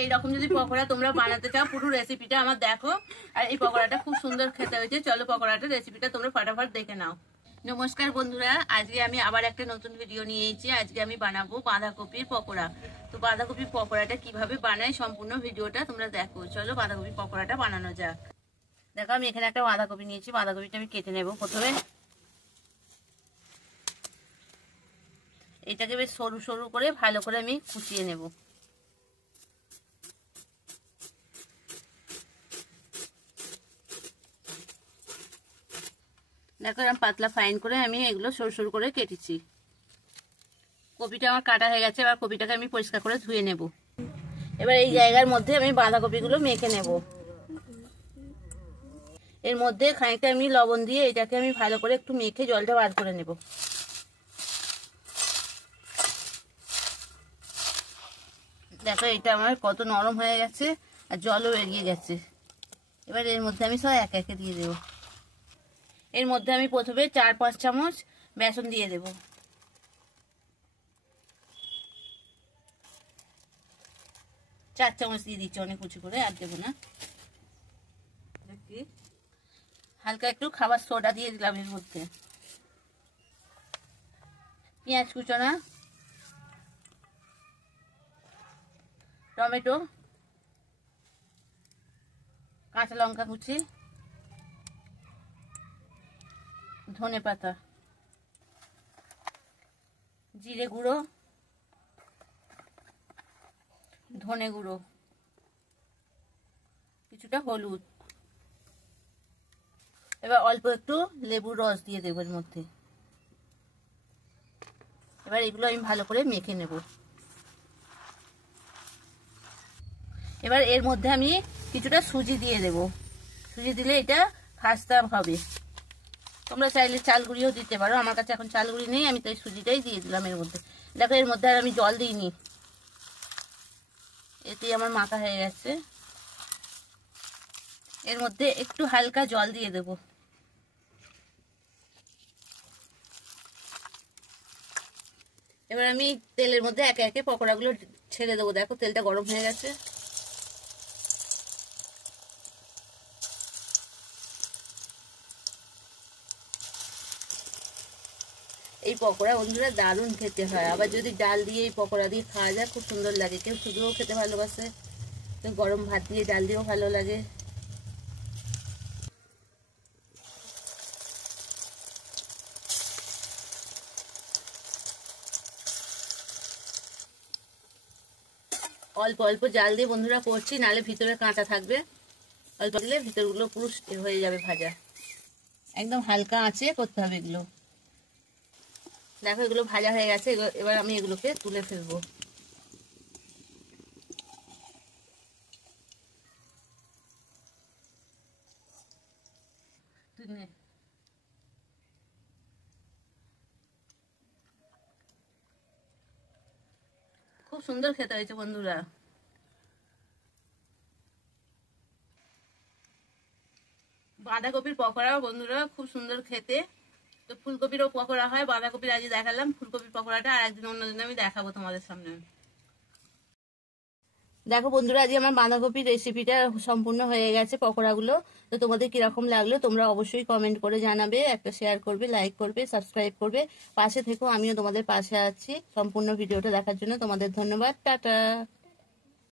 এইরকম যদি পকোড়া তোমরা বানাতে চাও পুরো রেসিপিটা আমার দেখো। আর এই পকোড়াটা খুব সুন্দর খেতে হয়েছে। চলো পকোড়াটার রেসিপিটা তোমরা ফটাফট দেখে নাও। নমস্কার বন্ধুরা, আজকে আমি আবার একটা নতুন ভিডিও নিয়ে এসেছি। আজকে আমি বানাবো বাঁধাকপির পকোড়া। তো বাঁধাকপির পকোড়াটা কিভাবে বানাই সম্পূর্ণ ভিডিওটা তোমরা দেখো। চলো বাঁধাকপির পকোড়াটা বানানো যাক। দেখো আমি এখানে একটা বাঁধাকপি নিয়েছি। বাঁধাকপিটা আমি কেটে নেব। প্রথমে এটাকে বেশ সরু সরু করে ভালো করে আমি কুচিয়ে নেব। দেখো এরকম পাতলা ফাইন করে আমি এগুলো সরু সরু করে কেটেছি। কপিটা আমার কাটা হয়ে গেছে। এবার কপিটাকে আমি পরিষ্কার করে ধুয়ে নেব। এবার এই জায়গার মধ্যে আমি বাঁধাকপিগুলো মেখে নেব। এর মধ্যে খানিকটা আমি লবণ দিয়ে এটাকে আমি ভালো করে একটু মেখে জলটা বার করে নেব। দেখো এটা আমার কত নরম হয়ে গেছে আর জলও বেরিয়ে গেছে। এবার এর মধ্যে আমি সব একে একে দিয়ে দেব। এর মধ্যে আমি প্রথমে 4-5 চামচ বেসন দিয়ে দেব। চার চামচ দিয়ে দিচ্ছি, অনেক উঁচু করে আর দেবো না। হালকা একটু খাবার সোডা দিয়ে দিলাম এর মধ্যে। পেঁয়াজ কুচনা, টমেটো, কাঁচা লঙ্কা কুচি, ধনে পাতা, জিরে গুঁড়ো, ধনে গুঁড়ো, কিছুটা হলুদ। এবার অল্প একটু লেবুর রস দিয়ে দেবো এর মধ্যে। এবার এগুলো আমি ভালো করে মেখে নেব। এবার এর মধ্যে আমি কিছুটা সুজি দিয়ে দেব। সুজি দিলে এটা খাস্তা হবে। তোমরা চাইলে চাল গুঁড়িও দিতে পারো। আমার কাছে এখন চাল গুঁড়ি নেই, আমি তাই সুজিটাই দিয়ে দিলাম এর মধ্যে। দেখো এর মধ্যে আর আমি জল দিইনি, এতেই আমার মাখা হয়ে গেছে। এর মধ্যে একটু হালকা জল দিয়ে দেব। এবার আমি তেলের মধ্যে একে একে পকোড়াগুলো ছেড়ে দেবো। দেখো তেলটা গরম হয়ে গেছে। এই পকোড়া বন্ধুরা দারুণ খেতে হয়। আবার যদি ডাল দিয়ে এই পকোড়া দিয়ে খাওয়া যায় খুব সুন্দর লাগে। কেউ শুধুও খেতে ভালোবাসে, কেউ গরম ভাত দিয়ে ডাল দিয়েও ভালো লাগে। অল্প অল্প জাল দিয়ে বন্ধুরা করছি, নাহলে ভিতরে কাঁচা থাকবে। অল্প দিলে ভিতরগুলো পুরো হয়ে যাবে ভাজা। একদম হালকা আঁচে করতে হবে এগুলো। দেখো এগুলো ভাজা হয়ে গেছে। এবার আমি এগুলোকে তুলে ফেলবো। খুব সুন্দর খেতে হয়েছে বন্ধুরা। বাঁধাকপির পকোড়া বন্ধুরা খুব সুন্দর খেতে। তো ফুলকপিরও পকোড়া হয়, বাঁধাকপির আজকে দেখালাম। ফুলকপির পকোড়াটা আর একদিন অন্যদিন আমি দেখাবো তোমাদের সামনে। দেখো বন্ধুরা আজকে আমার বাঁধাকপির রেসিপিটা সম্পূর্ণ হয়ে গেছে পকোড়াগুলো। তো তোমাদের কিরকম লাগলো তোমরা অবশ্যই কমেন্ট করে জানাবে, একটা শেয়ার করবে, লাইক করবে, সাবস্ক্রাইব করবে। পাশে থেকো, আমিও তোমাদের পাশে আছি। সম্পূর্ণ ভিডিওটা দেখার জন্য তোমাদের ধন্যবাদ। টাটা।